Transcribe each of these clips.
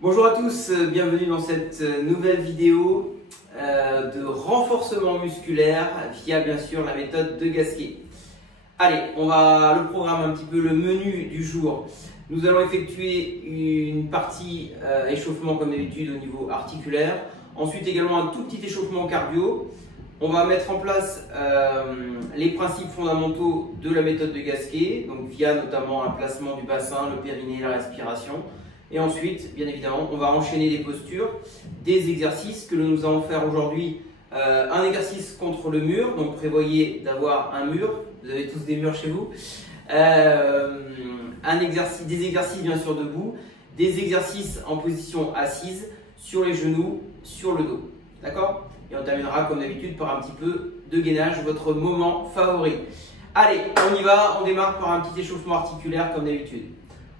Bonjour à tous, bienvenue dans cette nouvelle vidéo de renforcement musculaire via bien sûr la méthode de Gasquet. Allez, on va le programme un petit peu, le menu du jour. Nous allons effectuer une partie échauffement comme d'habitude au niveau articulaire. Ensuite également un tout petit échauffement cardio. On va mettre en place les principes fondamentaux de la méthode de Gasquet, donc via notamment un placement du bassin, le périnée, la respiration. Et ensuite, bien évidemment, on va enchaîner des postures, des exercices que nous allons faire aujourd'hui. Un exercice contre le mur, donc prévoyez d'avoir un mur, vous avez tous des murs chez vous. Des exercices bien sûr debout, des exercices en position assise, sur les genoux, sur le dos. D'accord? Et on terminera comme d'habitude par un petit peu de gainage, votre moment favori. Allez, on y va, on démarre par un petit échauffement articulaire comme d'habitude.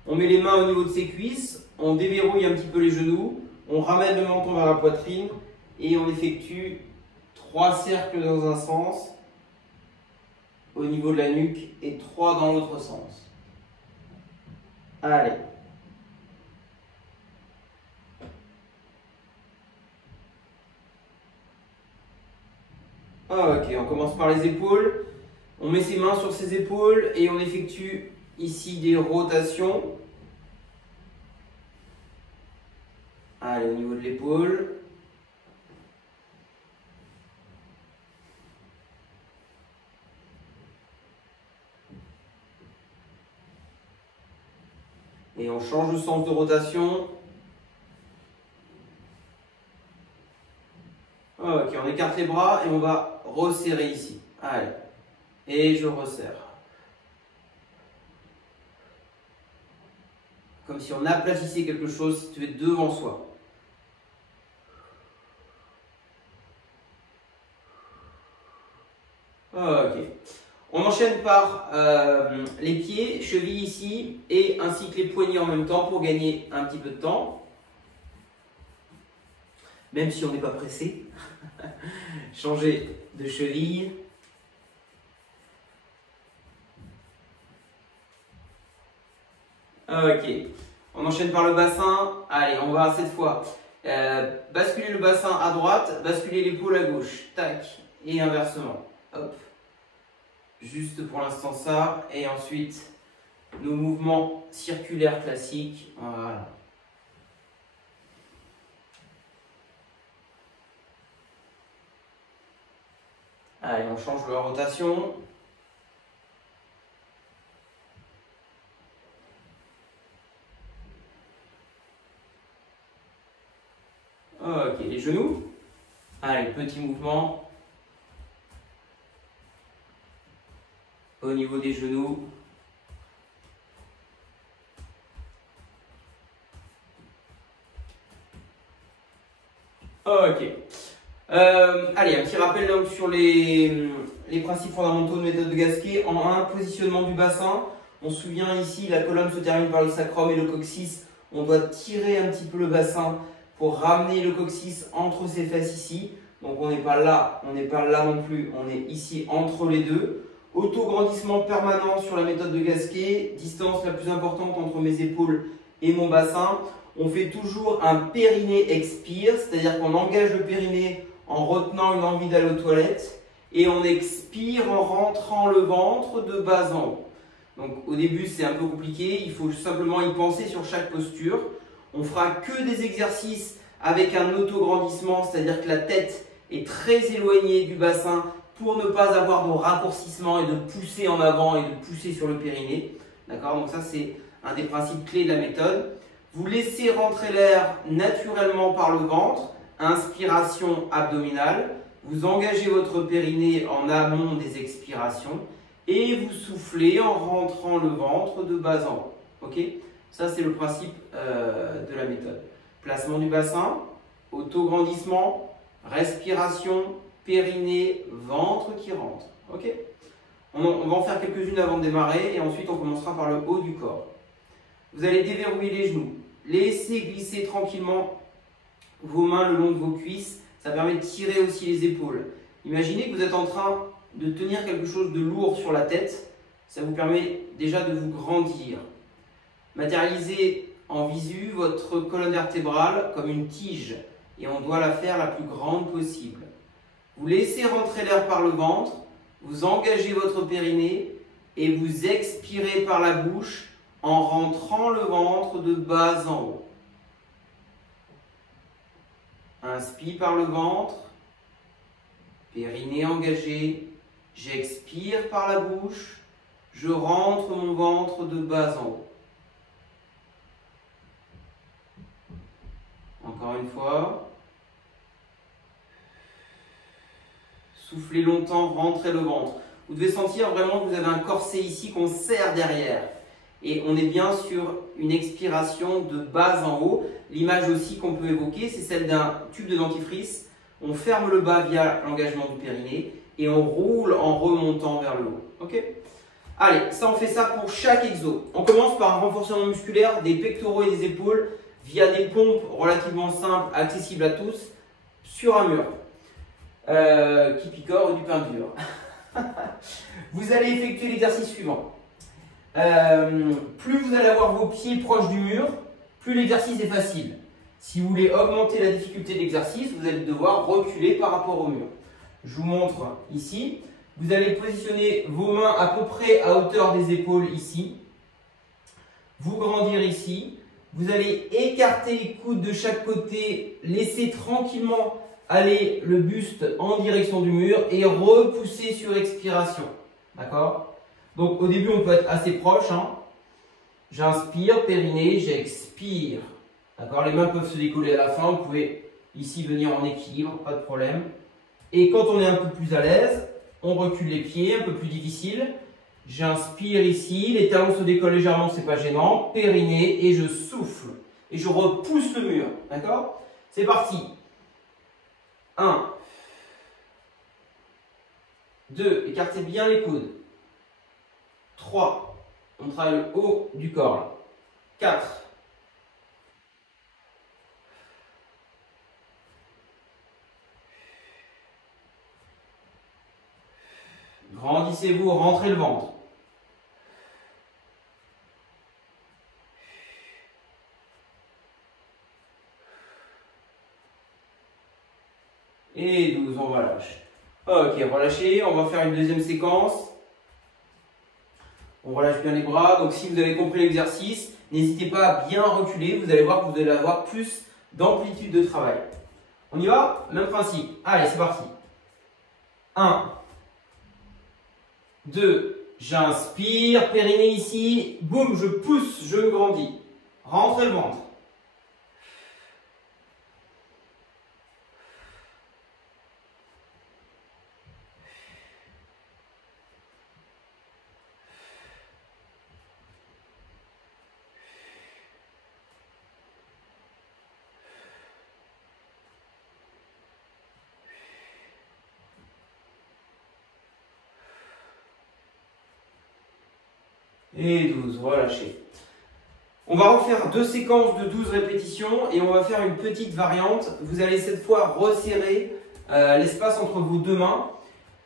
On met les mains au niveau de ses cuisses, on déverrouille un petit peu les genoux, on ramène le menton vers la poitrine et on effectue 3 cercles dans un sens au niveau de la nuque et 3 dans l'autre sens. Allez. Ok, on commence par les épaules. On met ses mains sur ses épaules et on effectue ici des rotations. Allez, au niveau de l'épaule. Et on change de sens de rotation. Ok, on écarte les bras et on va resserrer ici. Allez, et je resserre. Comme si on aplatissait quelque chose situé devant soi. Ok. On enchaîne par les pieds, chevilles ici, et ainsi que les poignets en même temps pour gagner un petit peu de temps. Même si on n'est pas pressé. Changer de cheville. Ok. On enchaîne par le bassin. Allez, on va cette fois basculer le bassin à droite, basculer l'épaule à gauche. Tac. Et inversement. Hop. Juste pour l'instant ça. Et ensuite, nos mouvements circulaires classiques. Voilà. Allez, on change de rotation. Ok, les genoux. Allez, petit mouvement. Au niveau des genoux. Ok. Allez, un petit rappel donc sur les principes fondamentaux de méthode de Gasquet. En 1, positionnement du bassin. On se souvient ici, la colonne se termine par le sacrum et le coccyx. On doit tirer un petit peu le bassin pour ramener le coccyx entre ses fesses ici. Donc on n'est pas là non plus, on est ici entre les deux. Auto-grandissement permanent sur la méthode de Gasquet. Distance la plus importante entre mes épaules et mon bassin. On fait toujours un périnée expire, c'est-à-dire qu'on engage le périnée en retenant une envie d'aller aux toilettes et on expire en rentrant le ventre de bas en haut. Donc au début c'est un peu compliqué, il faut simplement y penser sur chaque posture. On fera que des exercices avec un auto-grandissement, c'est-à-dire que la tête est très éloignée du bassin pour ne pas avoir de raccourcissement et de pousser en avant et de pousser sur le périnée. D'accord? Donc ça c'est un des principes clés de la méthode. Vous laissez rentrer l'air naturellement par le ventre, inspiration abdominale. Vous engagez votre périnée en amont des expirations et vous soufflez en rentrant le ventre de bas en haut. Ok? Ça, c'est le principe de la méthode. Placement du bassin, auto-grandissement, respiration, périnée, ventre qui rentre. Ok? On va en faire quelques-unes avant de démarrer et ensuite on commencera par le haut du corps. Vous allez déverrouiller les genoux. Laissez glisser tranquillement vos mains le long de vos cuisses. Ça permet de tirer aussi les épaules. Imaginez que vous êtes en train de tenir quelque chose de lourd sur la tête. Ça vous permet déjà de vous grandir. Matérialisez en visu votre colonne vertébrale comme une tige et on doit la faire la plus grande possible. Vous laissez rentrer l'air par le ventre, vous engagez votre périnée et vous expirez par la bouche en rentrant le ventre de bas en haut. Inspire par le ventre, périnée engagé, j'expire par la bouche, je rentre mon ventre de bas en haut. Encore une fois. Soufflez longtemps, rentrez le ventre. Vous devez sentir vraiment que vous avez un corset ici qu'on serre derrière. Et on est bien sur une expiration de bas en haut. L'image aussi qu'on peut évoquer, c'est celle d'un tube de dentifrice. On ferme le bas via l'engagement du périnée et on roule en remontant vers le haut. Ok ? Allez, ça on fait ça pour chaque exo. On commence par un renforcement musculaire des pectoraux et des épaules via des pompes relativement simples, accessibles à tous, sur un mur. Qui picore ou du pain dur. Vous allez effectuer l'exercice suivant. Plus vous allez avoir vos pieds proches du mur, plus l'exercice est facile. Si vous voulez augmenter la difficulté de l'exercice, vous allez devoir reculer par rapport au mur. Je vous montre ici. Vous allez positionner vos mains à peu près à hauteur des épaules ici. Vous grandir ici. Vous allez écarter les coudes de chaque côté, laisser tranquillement aller le buste en direction du mur et repousser sur expiration. D'accord? Donc au début, on peut être assez proche. Hein. J'inspire, périnée, j'expire. D'accord? Les mains peuvent se décoller à la fin. Vous pouvez ici venir en équilibre, pas de problème. Et quand on est un peu plus à l'aise, on recule les pieds, un peu plus difficile. J'inspire ici, les talons se décollent légèrement, c'est pas gênant. Périnée et je souffle. Et je repousse le mur. D'accord? C'est parti. 1. 2. Écartez bien les coudes. 3. On travaille le haut du corps. 4. 5. Grandissez-vous, rentrez le ventre. 6. Et 12, on relâche. Ok, relâchez, on va faire une deuxième séquence. On relâche bien les bras. Donc si vous avez compris l'exercice, n'hésitez pas à bien reculer. Vous allez voir que vous allez avoir plus d'amplitude de travail. On y va? Même principe. Allez, c'est parti. 1. 2. J'inspire, périnée ici. Boum, je pousse, je me grandis. Rentrez le ventre. 12, relâchez. On va refaire deux séquences de 12 répétitions et on va faire une petite variante. Vous allez cette fois resserrer l'espace entre vos deux mains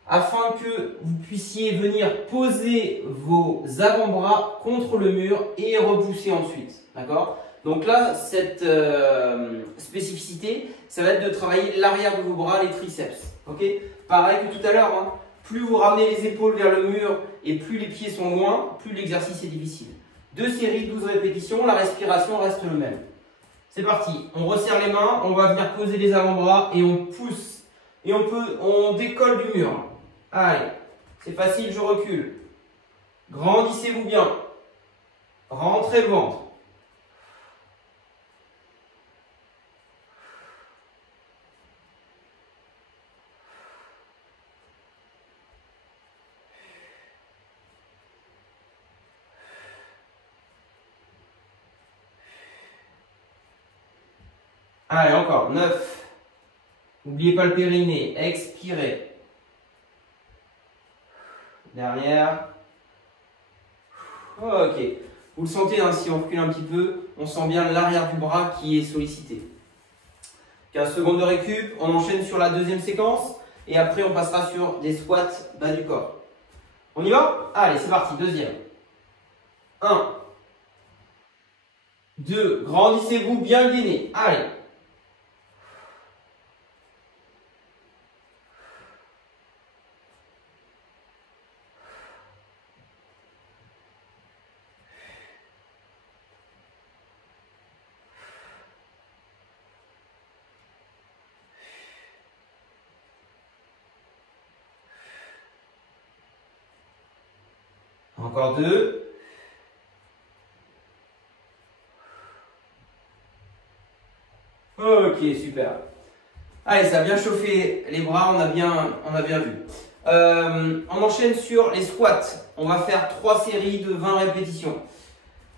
afin que vous puissiez venir poser vos avant-bras contre le mur et repousser ensuite. D'accord? Donc là, cette spécificité, ça va être de travailler l'arrière de vos bras, les triceps. Okay? Pareil que tout à l'heure, hein. Plus vous ramenez les épaules vers le mur et plus les pieds sont loin, plus l'exercice est difficile. 2 séries, 12 répétitions, la respiration reste le même. C'est parti, on resserre les mains, on va venir poser les avant-bras et on pousse. Et on décolle du mur. Allez, c'est facile, je recule. Grandissez-vous bien. Rentrez le ventre. Allez, encore, 9. N'oubliez pas le périnée, expirez. Derrière. Ok. Vous le sentez, hein, si on recule un petit peu, on sent bien l'arrière du bras qui est sollicité. 15 secondes de récup, on enchaîne sur la deuxième séquence. Et après, on passera sur des squats bas du corps. On y va? Allez, c'est parti. Deuxième. 1, 2, grandissez-vous bien le gainez. Allez. Encore 2. Ok, super. Allez, ça a bien chauffé les bras, on a bien vu. On enchaîne sur les squats. On va faire 3 séries de 20 répétitions.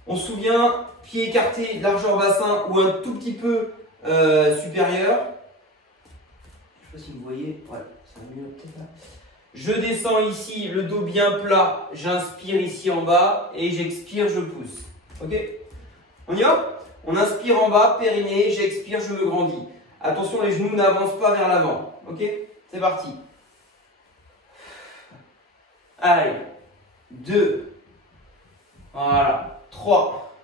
On se souvient, pied écarté, largeur bassin ou un tout petit peu supérieur. Je ne sais pas si vous voyez. Ouais, ça va mieux peut-être là. Je descends ici, le dos bien plat. J'inspire ici en bas et j'expire, je pousse. Ok? On y va? On inspire en bas, périnée, j'expire, je me grandis. Attention, les genoux n'avancent pas vers l'avant. Ok? C'est parti. Allez. 2. Voilà. 3.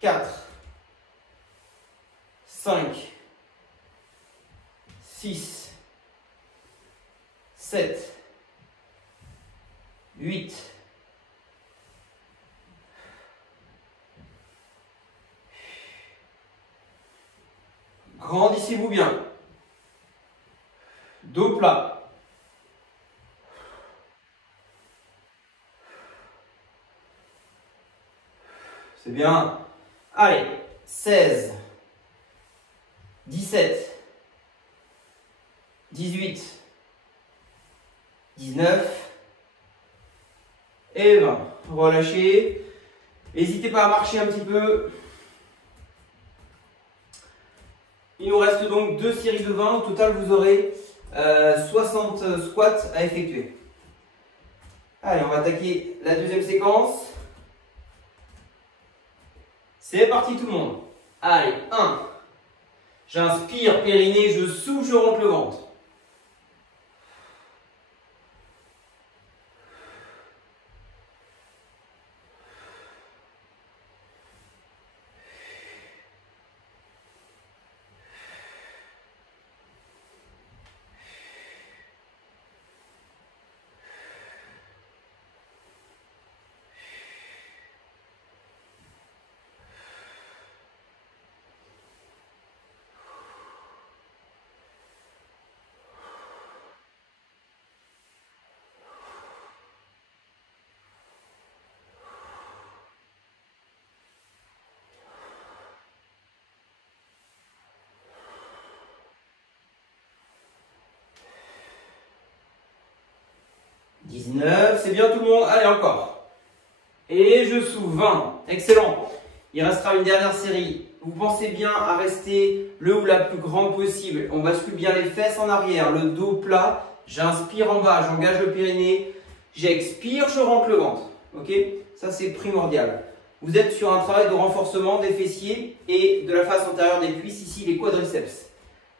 4. 5. 6. 7. 8. 'Grandissez-vous bien. Dos plat. C'est bien. Allez. 16. 17. 18. 19. Et 20. Relâchez. N'hésitez pas à marcher un petit peu. Il nous reste donc 2 séries de 20. Au total, vous aurez 60 squats à effectuer. Allez, on va attaquer la deuxième séquence. C'est parti tout le monde. Allez, 1. J'inspire, périnée, je souffle, je rentre le ventre. « 19, c'est bien tout le monde. Allez, encore. Et je souffle. 20. Excellent. Il restera une dernière série. Vous pensez bien à rester le ou la plus grande possible. On bascule bien les fesses en arrière, le dos plat. J'inspire en bas, j'engage le périnée. J'expire, je rentre le ventre. Ok? Ça, c'est primordial. Vous êtes sur un travail de renforcement des fessiers et de la face antérieure des cuisses, ici les quadriceps.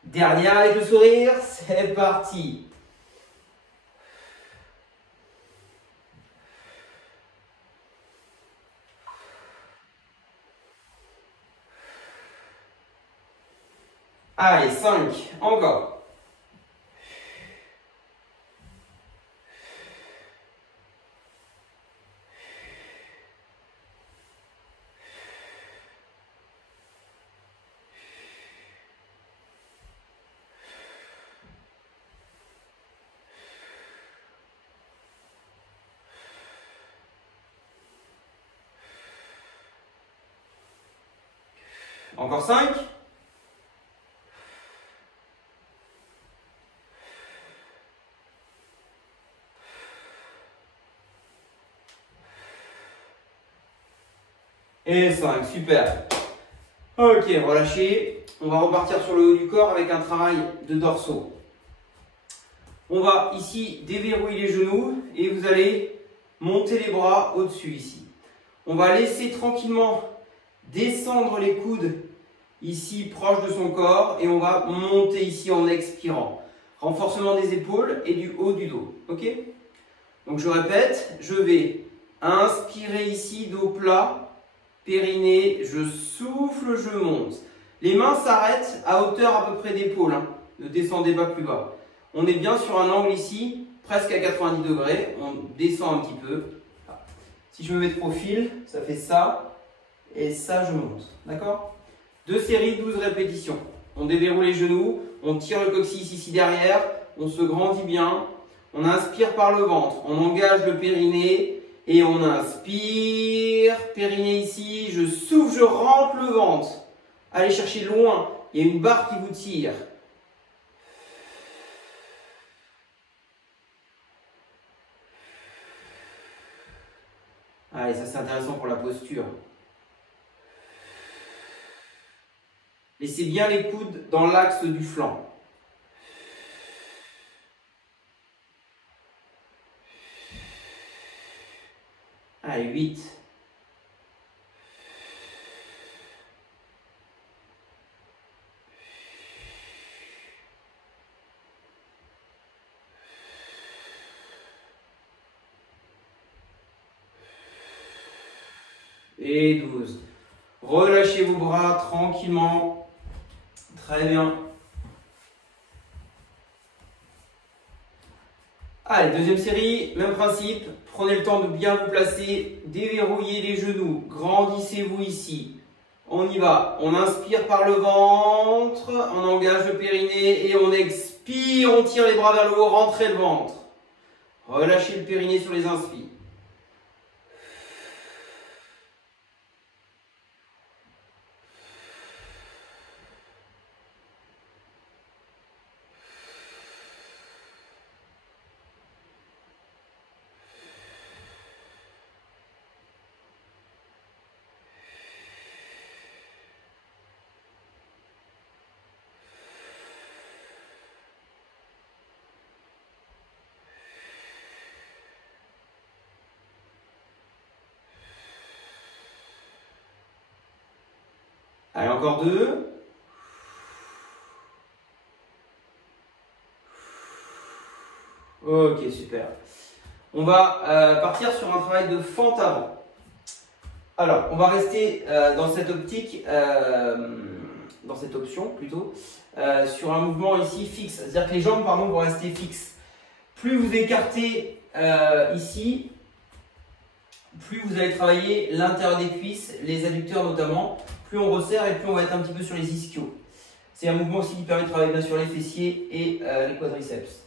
Dernière avec le sourire, c'est parti. Allez, 5, encore. Encore 5. Et 5, super. Ok, relâchez. On va repartir sur le haut du corps avec un travail de dorsaux. On va ici déverrouiller les genoux et vous allez monter les bras au-dessus ici. On va laisser tranquillement descendre les coudes ici proche de son corps et on va monter ici en expirant. Renforcement des épaules et du haut du dos. Ok? Donc je répète, je vais inspirer ici, dos plat, périnée, je souffle, je monte. Les mains s'arrêtent à hauteur à peu près d'épaule, hein. Ne descendez pas plus bas. On est bien sur un angle ici, presque à 90 degrés. On descend un petit peu. Si je me mets de profil, ça fait ça. Et ça, je monte. D'accord? 2 séries, 12 répétitions. On déverrouille les genoux, on tire le coccyx ici derrière, on se grandit bien. On inspire par le ventre, on engage le périnée et on inspire. Périnée ici, je souffle, je rentre le ventre. Allez chercher loin, il y a une barre qui vous tire. Allez, ça c'est intéressant pour la posture. Laissez bien les coudes dans l'axe du flanc. Allez, 8. Et 12. Relâchez vos bras tranquillement. Très bien. Allez, deuxième série, même principe. Prenez le temps de bien vous placer, déverrouillez les genoux, grandissez-vous ici. On y va. On inspire par le ventre, on engage le périnée et on expire, on tire les bras vers le haut, rentrez le ventre. Relâchez le périnée sur les inspires. Allez, encore 2. Ok, super. On va partir sur un travail de fente avant. Alors, on va rester dans cette optique, dans cette option plutôt, sur un mouvement ici fixe. C'est-à-dire que les jambes, pardon, vont rester fixes. Plus vous écartez ici, plus vous allez travailler l'intérieur des cuisses, les adducteurs notamment. Plus on resserre et plus on va être un petit peu sur les ischios. C'est un mouvement aussi qui permet de travailler bien sûr les fessiers et les quadriceps.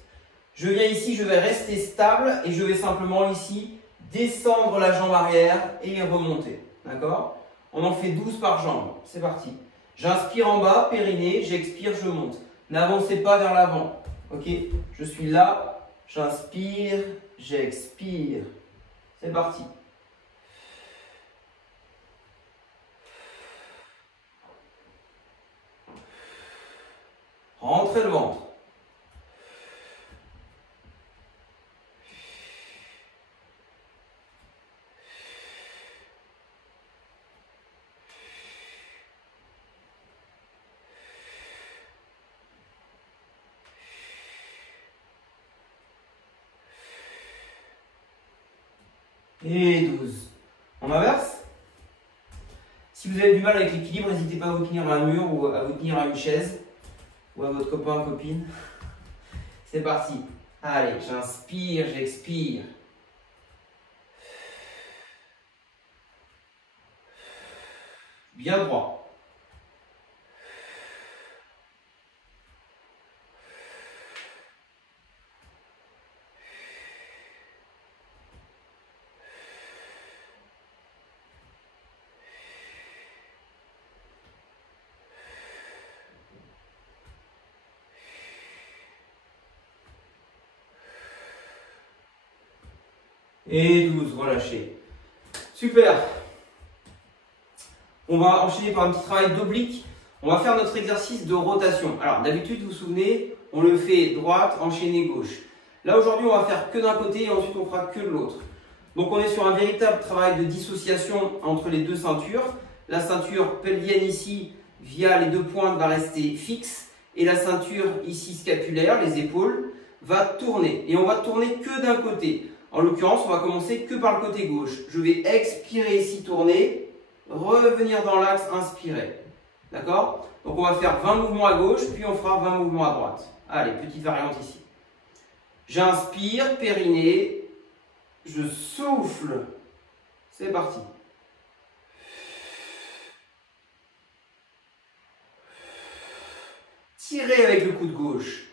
Je viens ici, je vais rester stable et je vais simplement ici descendre la jambe arrière et remonter. D'accord? On en fait 12 par jambe. C'est parti. J'inspire en bas, périnée, j'expire, je monte. N'avancez pas vers l'avant. Ok? Je suis là, j'inspire, j'expire. C'est parti. Rentrez le ventre. Et 12. On inverse. Si vous avez du mal avec l'équilibre, n'hésitez pas à vous tenir à un mur ou à vous tenir à une chaise ou à votre copain, copine. C'est parti. Allez, j'inspire, j'expire. Bien droit. Et 12, relâchez. Super. On va enchaîner par un petit travail d'oblique. On va faire notre exercice de rotation. Alors, d'habitude, vous vous souvenez, on le fait droite, enchaîné, gauche. Là, aujourd'hui, on va faire que d'un côté et ensuite, on fera que de l'autre. Donc, on est sur un véritable travail de dissociation entre les deux ceintures. La ceinture pelvienne ici, via les deux pointes, va rester fixe. et la ceinture ici scapulaire, les épaules, va tourner. Et on va tourner que d'un côté. En l'occurrence, on va commencer que par le côté gauche. Je vais expirer ici, tourner, revenir dans l'axe, inspirer. D'accord? Donc on va faire 20 mouvements à gauche, puis on fera 20 mouvements à droite. Allez, petite variante ici. J'inspire, périnée, je souffle. C'est parti. Tirez avec le coude gauche.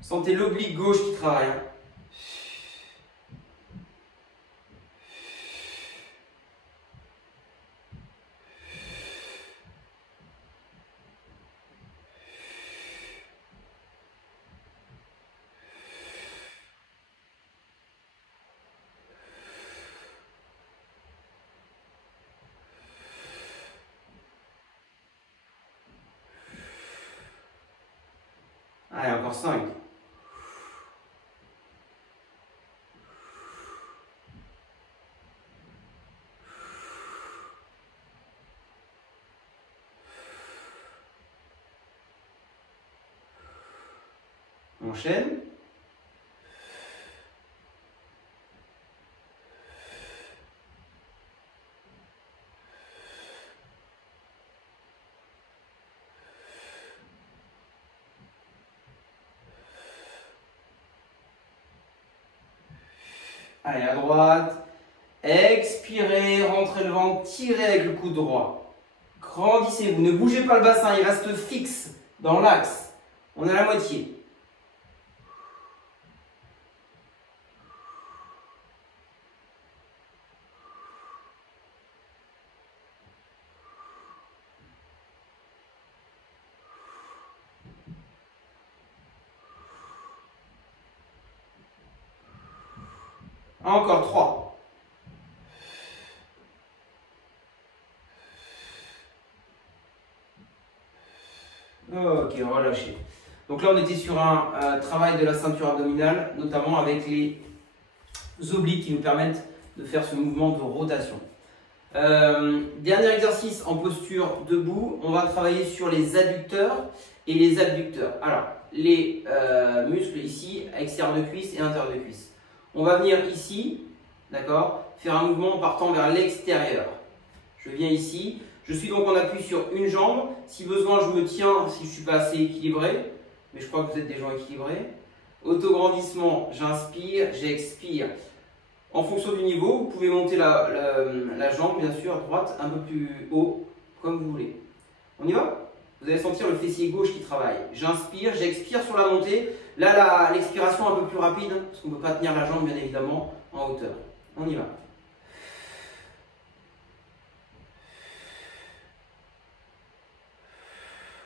Sentez l'oblique gauche qui travaille. Allez, encore 5. On enchaîne. Allez, à droite. Expirez, rentrez le ventre, tirez avec le coude droit. Grandissez-vous, ne bougez pas le bassin, il reste fixe dans l'axe. On est à la moitié. Encore 3. Ok, relâchez. Donc là, on était sur un travail de la ceinture abdominale, notamment avec les obliques qui nous permettent de faire ce mouvement de rotation. Dernier exercice en posture debout, on va travailler sur les adducteurs et les abducteurs. Alors, les muscles ici, extérieur de cuisse et intérieur de cuisse. On va venir ici, d'accord, faire un mouvement en partant vers l'extérieur. Je viens ici, je suis donc en appui sur une jambe. Si besoin, je me tiens si je ne suis pas assez équilibré, mais je crois que vous êtes des gens équilibrés. Autograndissement, j'inspire, j'expire. En fonction du niveau, vous pouvez monter la jambe, bien sûr, à droite, un peu plus haut, comme vous voulez. On y va? Vous allez sentir le fessier gauche qui travaille. J'inspire, j'expire sur la montée. Là, l'expiration un peu plus rapide, parce qu'on ne peut pas tenir la jambe, bien évidemment, en hauteur. On y va.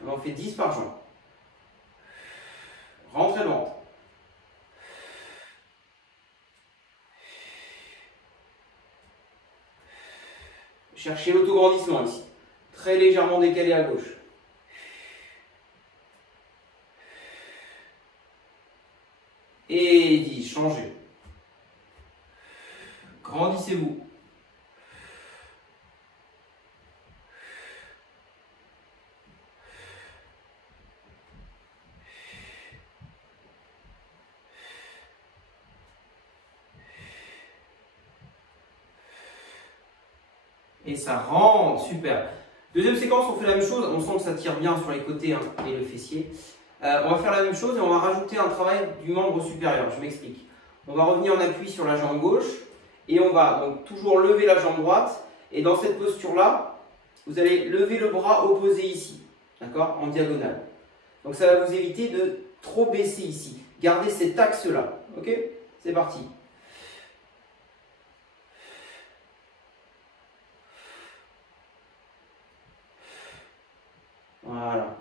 On en fait 10 par jambe. Rentrez le ventre. Cherchez l'autograndissement ici. Très légèrement décalé à gauche. Et 10, changez. Grandissez-vous. Et ça rentre, super. Deuxième séquence, on fait la même chose. On sent que ça tire bien sur les côtés hein, et le fessier. On va faire la même chose et on va rajouter un travail du membre supérieur. Je m'explique. On va revenir en appui sur la jambe gauche et on va donc toujours lever la jambe droite. Et dans cette posture-là, vous allez lever le bras opposé ici, d'accord, en diagonale. Donc ça va vous éviter de trop baisser ici. Gardez cet axe-là, ok? C'est parti. Voilà.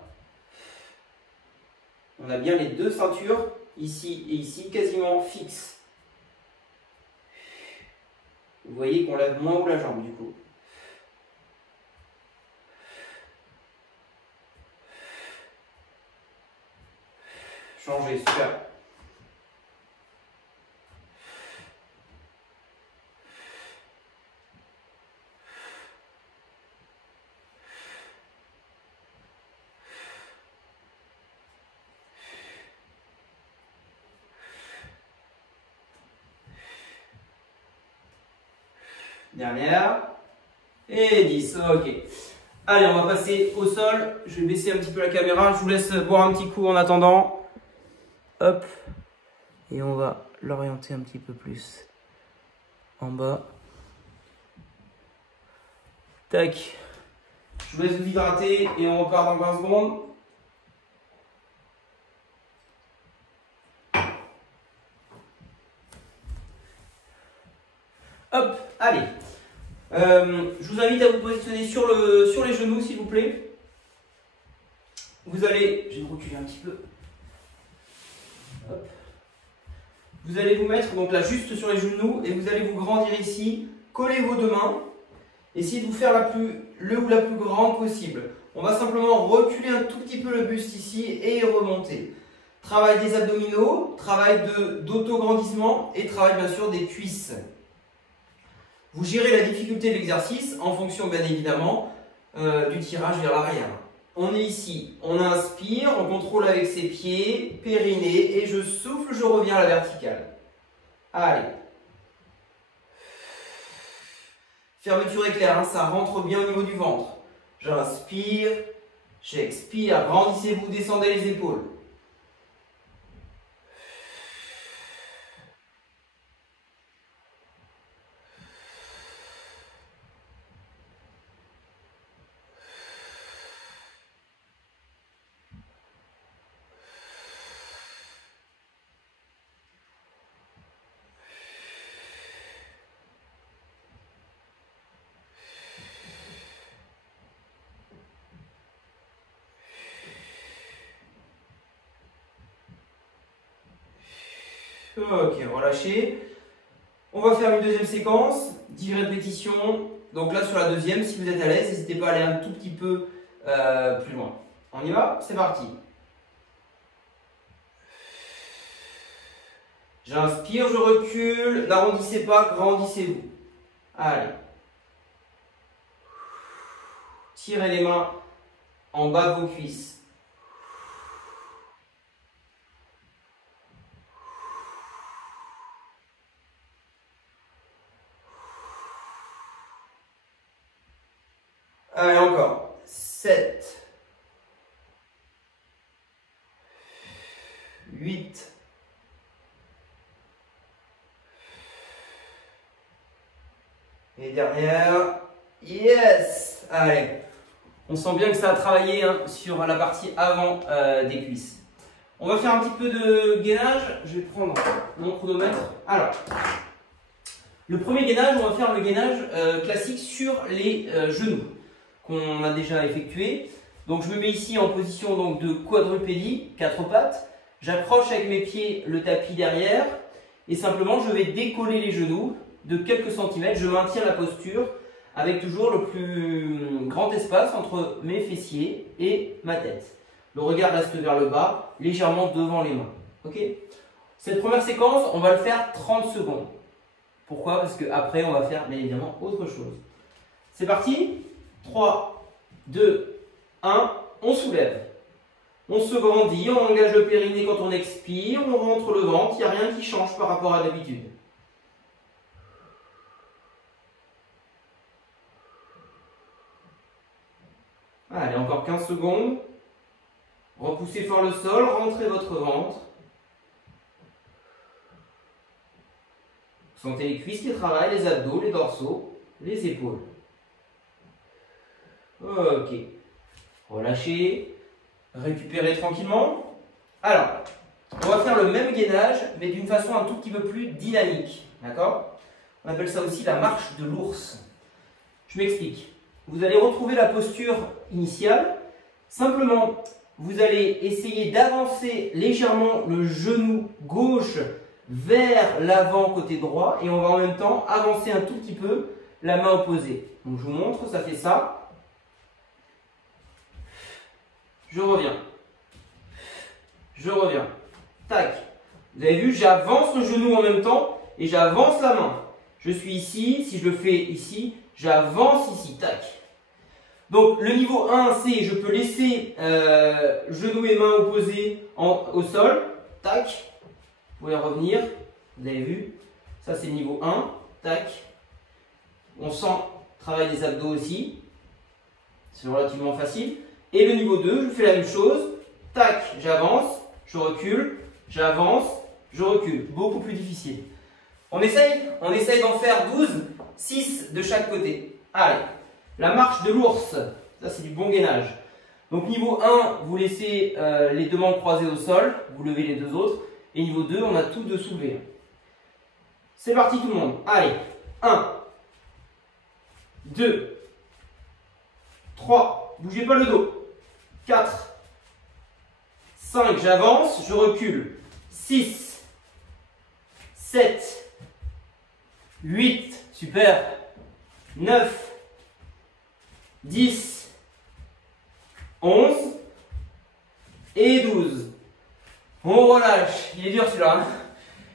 On a bien les deux ceintures, ici et ici, quasiment fixes. Vous voyez qu'on lève moins haut la jambe du coup. Changez, super. Dernière. Et 10. Ok. Allez, on va passer au sol. Je vais baisser un petit peu la caméra. Je vous laisse boire un petit coup en attendant. Hop. Et on va l'orienter un petit peu plus en bas. Tac. Je vous laisse vous hydrater et on repart dans 20 secondes. Hop, allez. Je vous invite à vous positionner sur les genoux, s'il vous plaît. Vous allez, je vais me reculer un petit peu. Hop. Vous allez vous mettre donc là juste sur les genoux et vous allez vous grandir ici. Collez vos deux mains. Essayez de vous faire la plus grande possible. On va simplement reculer un tout petit peu le buste ici et remonter. Travail des abdominaux, travail d'autograndissement et travail bien sûr des cuisses. Vous gérez la difficulté de l'exercice en fonction bien évidemment du tirage vers l'arrière. On est ici, on inspire, on contrôle avec ses pieds, périnée et je souffle, je reviens à la verticale. Allez. Fermeture éclair, hein, ça rentre bien au niveau du ventre. J'inspire, j'expire, grandissez-vous, descendez les épaules. Ok, relâchez. On va faire une deuxième séquence, 10 répétitions. Donc là, sur la deuxième, si vous êtes à l'aise, n'hésitez pas à aller un tout petit peu plus loin. On y va? C'est parti. J'inspire, je recule. N'arrondissez pas, grandissez-vous. Allez. Tirez les mains en bas de vos cuisses. Allez, encore. 7, 8, et dernière. Yes! Allez. On sent bien que ça a travaillé hein, sur la partie avant des cuisses. On va faire un petit peu de gainage. Je vais prendre mon chronomètre. Alors, le premier gainage, on va faire le gainage classique sur les genoux qu'on a déjà effectué. Donc je me mets ici en position donc, de quadrupédie, 4 pattes. J'accroche avec mes pieds le tapis derrière et simplement je vais décoller les genoux de quelques centimètres. Je maintiens la posture avec toujours le plus grand espace entre mes fessiers et ma tête. Le regard reste vers le bas, légèrement devant les mains. Okay. Cette première séquence, on va le faire 30 secondes. Pourquoi? Parce qu'après, on va faire bien évidemment autre chose. C'est parti. 3, 2, 1, on soulève. On se grandit, on engage le périnée quand on expire, on rentre le ventre, il n'y a rien qui change par rapport à d'habitude. Allez, encore 15 secondes. Repoussez fort le sol, rentrez votre ventre. Sentez les cuisses qui travaillent, les abdos, les dorsaux, les épaules. Ok. Relâchez. Récupérez tranquillement. Alors, on va faire le même gainage, mais d'une façon un tout petit peu plus dynamique. D'accord? On appelle ça aussi la marche de l'ours. Je m'explique. Vous allez retrouver la posture initiale. Simplement, vous allez essayer d'avancer légèrement le genou gauche vers l'avant côté droit et on va en même temps avancer un tout petit peu la main opposée. Donc je vous montre, ça fait ça. Je reviens. Je reviens. Tac. Vous avez vu, j'avance le genou en même temps et j'avance la main. Je suis ici, si je le fais ici, j'avance ici. Tac. Donc le niveau 1, c'est je peux laisser genou et main opposés au sol. Tac. Vous pouvez revenir. Vous avez vu. Ça c'est le niveau 1. Tac. On sent le travail des abdos aussi. C'est relativement facile. Et le niveau 2, je fais la même chose. Tac, j'avance, je recule, j'avance, je recule. Beaucoup plus difficile. On essaye d'en faire 12, 6 de chaque côté. Allez, la marche de l'ours. Ça, c'est du bon gainage. Donc, niveau 1, vous laissez les deux mains croisées au sol. Vous levez les deux autres. Et niveau 2, on a tout de soulever. C'est parti tout le monde. Allez, 1, 2, 3, bougez pas le dos. 4, 5, j'avance, je recule. 6, 7, 8, super. 9, 10, 11 et 12. On relâche. Il est dur celui-là. Hein,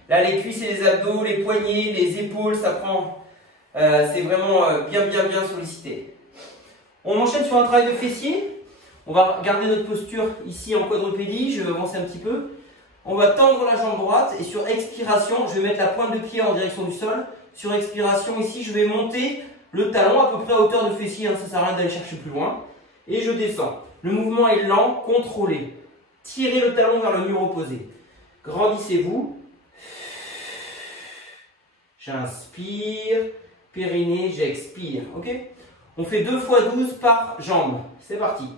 là, les cuisses et les abdos, les poignets, les épaules, ça prend. C'est vraiment bien sollicité. On enchaîne sur un travail de fessier. On va garder notre posture ici en quadrupédie. Je vais avancer un petit peu. On va tendre la jambe droite et sur expiration, je vais mettre la pointe de pied en direction du sol. Sur expiration, ici, je vais monter le talon à peu près à hauteur de fessier. Hein, ça ne sert à rien d'aller chercher plus loin. Et je descends. Le mouvement est lent, contrôlé. Tirez le talon vers le mur opposé. Grandissez-vous. J'inspire. Périnée, j'expire. Ok? On fait 2 fois 12 par jambe. C'est parti.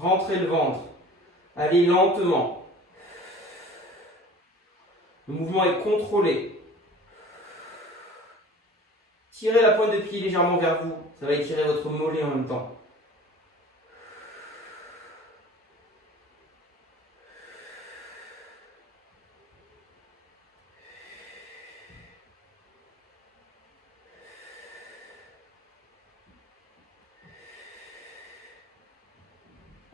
Rentrez le ventre. Allez lentement. Le mouvement est contrôlé. Tirez la pointe de pied légèrement vers vous. Ça va étirer votre mollet en même temps.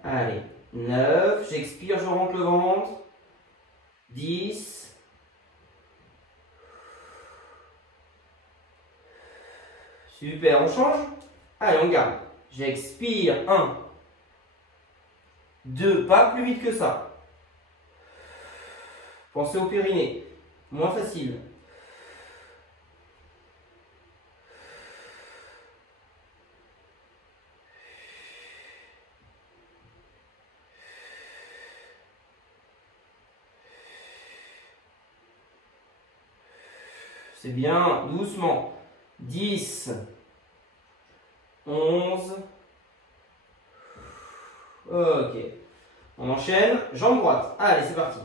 Allez, 9, j'expire, je rentre le ventre. 10. Super, on change. Allez, on garde. J'expire, 1. 2, pas plus vite que ça. Pensez au périnée, moins facile. C'est bien, doucement. 10, 11. Ok. On enchaîne. Jambe droite. Allez, c'est parti.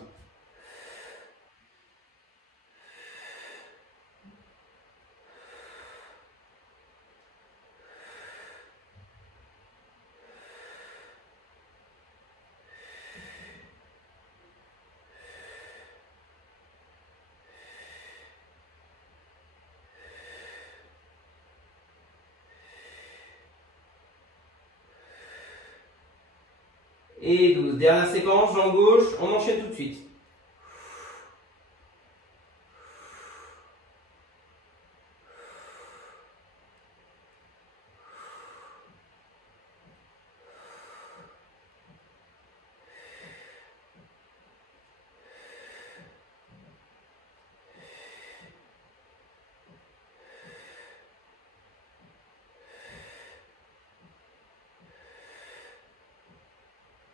Et 12. Dernière séquence, jambe gauche, on enchaîne tout de suite.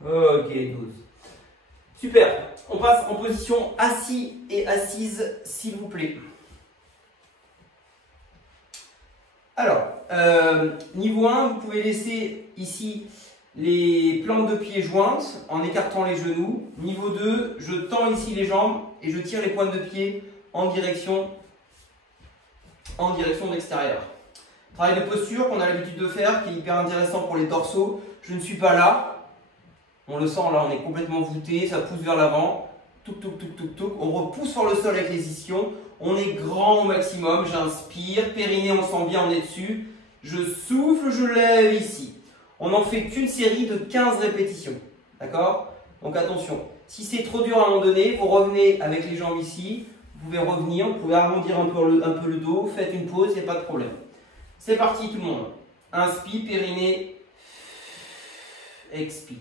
Ok, 12. Super. On passe en position assis et assise, s'il vous plaît. Alors, niveau 1, vous pouvez laisser ici les plantes de pied jointes en écartant les genoux. Niveau 2, je tends ici les jambes et je tire les pointes de pied en direction de l'extérieur. Travail de posture qu'on a l'habitude de faire, qui est hyper intéressant pour les dorsaux. Je ne suis pas là. On le sent là, on est complètement voûté, ça pousse vers l'avant. Touc, touc, touc, touc, touc. On repousse sur le sol avec les ischions. On est grand au maximum. J'inspire, périnée, on sent bien, on est dessus. Je souffle, je lève ici. On n'en fait qu'une série de 15 répétitions. D'accord? Donc attention, si c'est trop dur à un moment donné, vous revenez avec les jambes ici. Vous pouvez revenir, vous pouvez arrondir un peu le dos. Faites une pause, il n'y a pas de problème. C'est parti tout le monde. Inspire, périnée. Expire.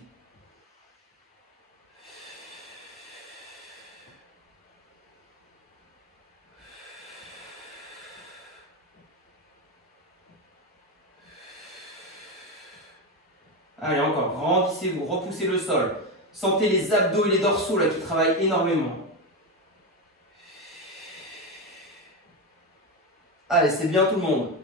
Allez, encore. Grandissez-vous, repoussez le sol. Sentez les abdos et les dorsaux là qui travaillent énormément. Allez, c'est bien tout le monde.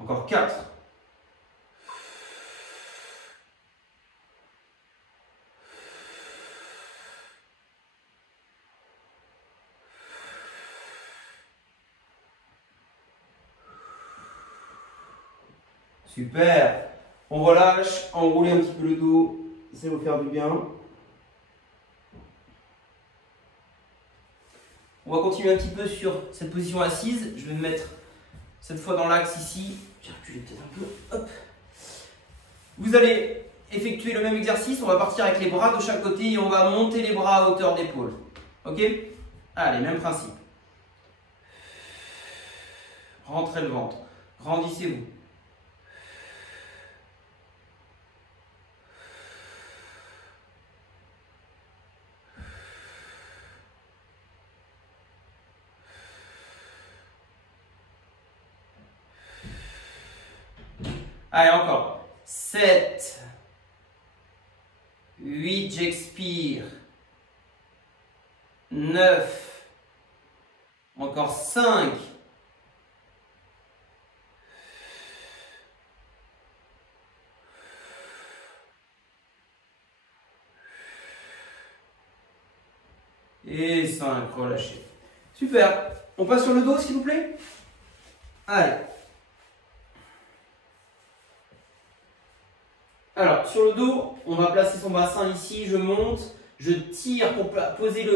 Encore 4. Super. On relâche, enroulez un petit peu le dos, ça va vous faire du bien. On va continuer un petit peu sur cette position assise. Je vais me mettre cette fois dans l'axe ici. J'ai reculé peut-être un peu. Hop. Vous allez effectuer le même exercice. On va partir avec les bras de chaque côté et on va monter les bras à hauteur d'épaule. Ok? Allez, même principe. Rentrez le ventre. Grandissez-vous. Allez, encore. 7. 8, j'expire. 9. Encore 5. 5, relâchez. Super. On passe sur le dos, s'il vous plaît. Allez. Alors, sur le dos, on va placer son bassin ici. Je monte, je tire pour poser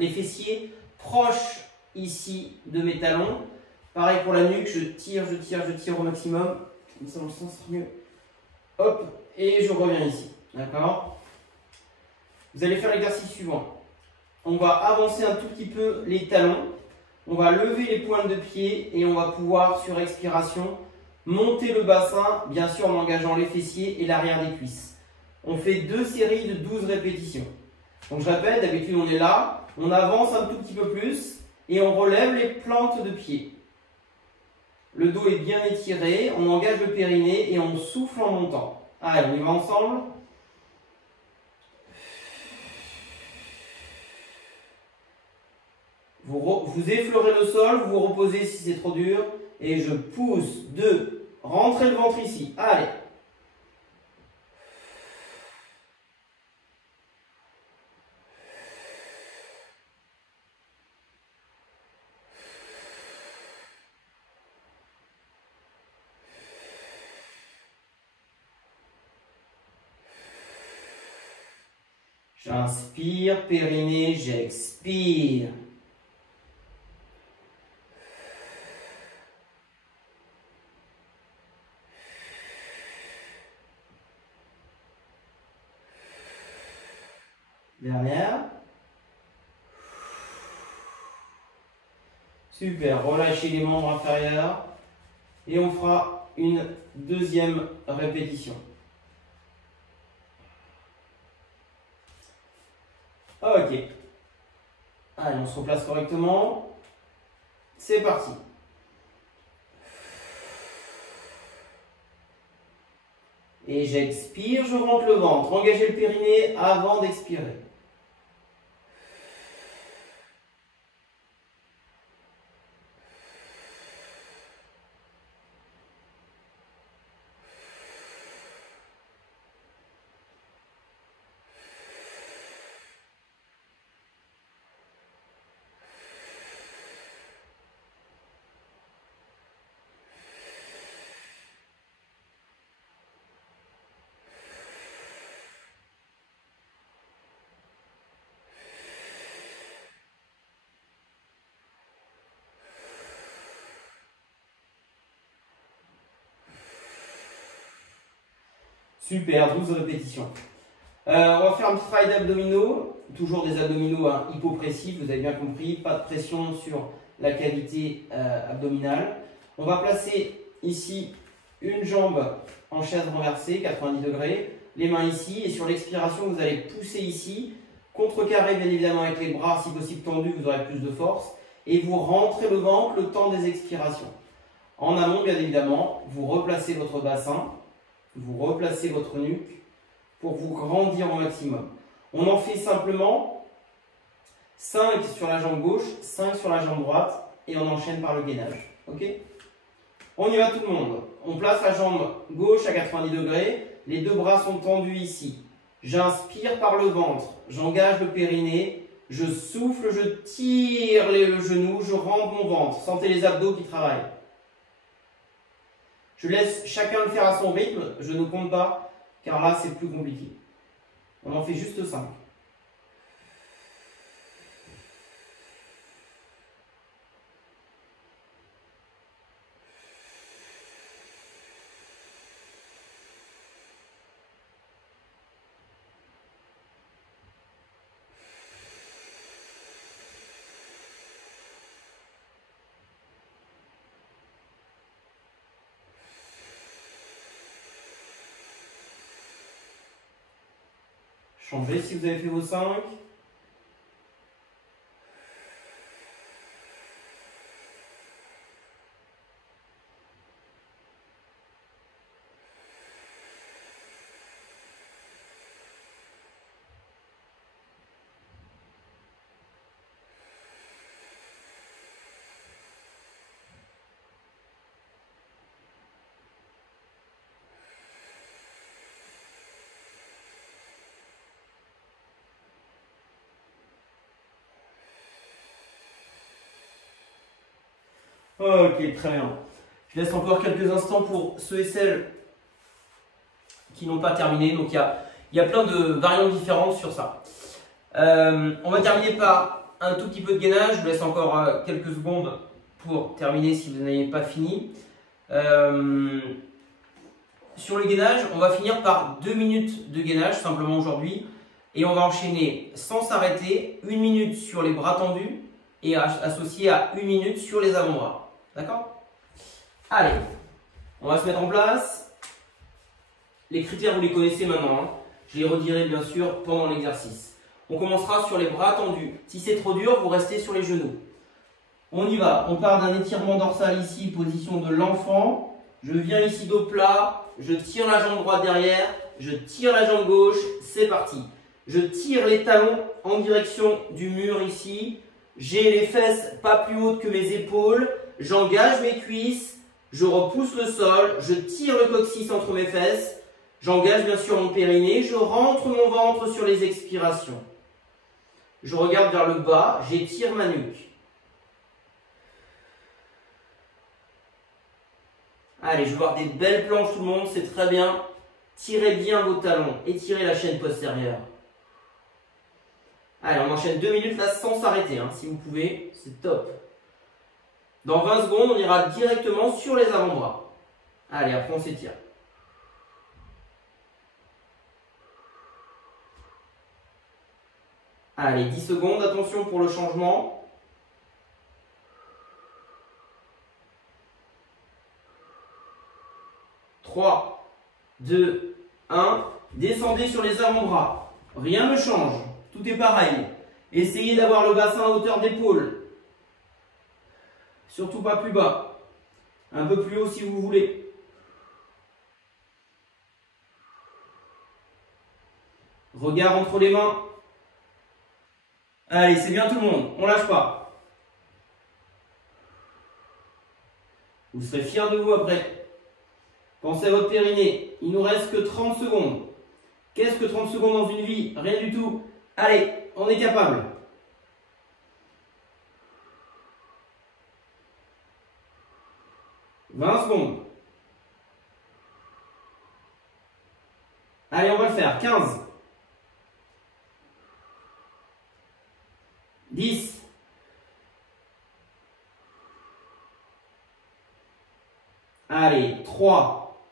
les fessiers proches ici de mes talons. Pareil pour la nuque, je tire au maximum. Comme ça, dans le sens, c'est mieux. Hop, et je reviens ici. D'accord? Vous allez faire l'exercice suivant. On va avancer un tout petit peu les talons. On va lever les pointes de pied et on va pouvoir, sur expiration, monter le bassin, bien sûr en engageant les fessiers et l'arrière des cuisses. On fait 2 séries de 12 répétitions. Donc je répète, d'habitude on est là, on avance un tout petit peu plus et on relève les plantes de pied. Le dos est bien étiré, on engage le périnée et on souffle en montant. Allez, on y va ensemble. Vous effleurez le sol, vous vous reposez si c'est trop dur. Et je pousse. 2. Rentrez le ventre ici. Allez. J'inspire, périnée, j'expire. Dernière. Super, relâchez les membres inférieurs. Et on fera une deuxième répétition. Ok. Allez, on se replace correctement. C'est parti. Et j'expire, je rentre le ventre. Engagez le périnée avant d'expirer. Super, 12 répétitions. On va faire un petit travail d'abdominaux, toujours des abdominaux hypopressifs, vous avez bien compris, pas de pression sur la cavité abdominale. On va placer ici une jambe en chaise renversée, 90 degrés, les mains ici, et sur l'expiration, vous allez pousser ici, contrecarré bien évidemment avec les bras, si possible tendus, vous aurez plus de force, et vous rentrez le ventre le temps des expirations. En amont, bien évidemment, vous replacez votre bassin, vous replacez votre nuque pour vous grandir au maximum. On en fait simplement 5 sur la jambe gauche, 5 sur la jambe droite, et on enchaîne par le gainage. Ok ? On y va tout le monde. On place la jambe gauche à 90 degrés. Les deux bras sont tendus ici. J'inspire par le ventre. J'engage le périnée. Je souffle, je tire le genou. Je rentre mon ventre. Sentez les abdos qui travaillent. Je laisse chacun le faire à son rythme. Je ne compte pas, car là, c'est plus compliqué. On en fait juste 5. Changez si vous avez fait vos 5. Ok, très bien. Je laisse encore quelques instants pour ceux et celles qui n'ont pas terminé. Donc il y a plein de variantes différentes sur ça. On va terminer par un tout petit peu de gainage. Je vous laisse encore quelques secondes pour terminer si vous n'avez pas fini. Sur le gainage, on va finir par 2 minutes de gainage simplement aujourd'hui. Et on va enchaîner sans s'arrêter 1 minute sur les bras tendus et associé à 1 minute sur les avant-bras. D'accord? Allez, on va se mettre en place. Les critères, vous les connaissez maintenant. Hein. Je les redirai bien sûr pendant l'exercice. On commencera sur les bras tendus. Si c'est trop dur, vous restez sur les genoux. On y va. On part d'un étirement dorsal ici, position de l'enfant. Je viens ici dos plat. Je tire la jambe droite derrière. Je tire la jambe gauche. C'est parti. Je tire les talons en direction du mur ici. J'ai les fesses pas plus hautes que mes épaules. J'engage mes cuisses. Je repousse le sol. Je tire le coccyx entre mes fesses. J'engage bien sûr mon périnée. Je rentre mon ventre sur les expirations. Je regarde vers le bas. J'étire ma nuque. Allez, je veux voir des belles planches tout le monde. C'est très bien. Tirez bien vos talons. Étirez la chaîne postérieure. Allez, on enchaîne 2 minutes là sans s'arrêter, hein, si vous pouvez, c'est top. Dans 20 secondes, on ira directement sur les avant-bras. Allez, après on s'étire. Allez, 10 secondes, attention pour le changement. « 3, 2, 1. Descendez sur les avant-bras. Rien ne change. Tout est pareil. Essayez d'avoir le bassin à hauteur d'épaule. Surtout pas plus bas. Un peu plus haut si vous voulez. Regard entre les mains. Allez, c'est bien tout le monde. On lâche pas. Vous serez fiers de vous après. Pensez à votre périnée. Il nous reste que 30 secondes. Qu'est-ce que 30 secondes dans une vie? Rien du tout. Allez, on est capable. « 20 secondes. Allez, on va le faire. 15. 10. Allez, 3,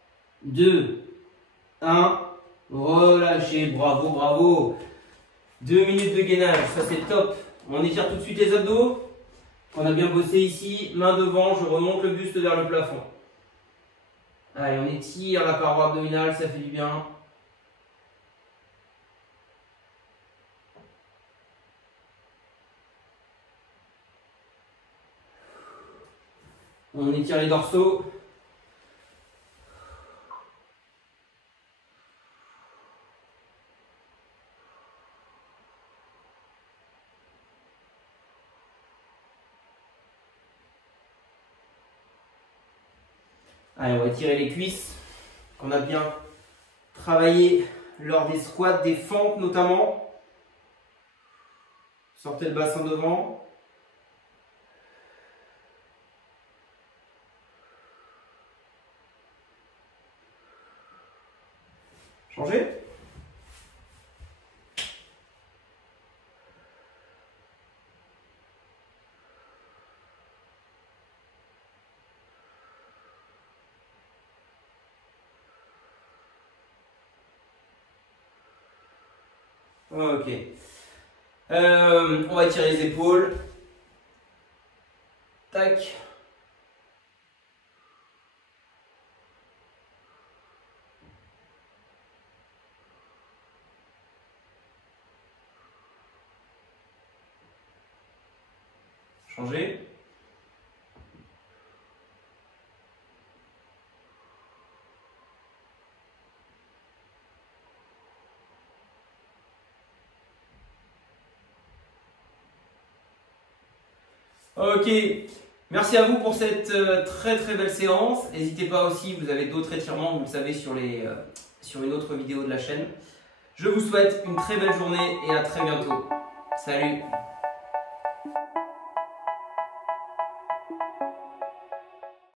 2, 1. Relâchez. Bravo, bravo. 2 minutes de gainage, ça c'est top. On étire tout de suite les abdos. On a bien bossé ici, main devant, je remonte le buste vers le plafond. Allez, on étire la paroi abdominale, ça fait du bien. On étire les dorsaux. Allez, on va étirer les cuisses qu'on a bien travaillé lors des squats, des fentes notamment. Sortez le bassin devant. Changez. Ok. On va étirer les épaules. Tac. Changer. Ok, merci à vous pour cette très belle séance. N'hésitez pas aussi, vous avez d'autres étirements, vous le savez, sur une autre vidéo de la chaîne. Je vous souhaite une très belle journée et à très bientôt. Salut!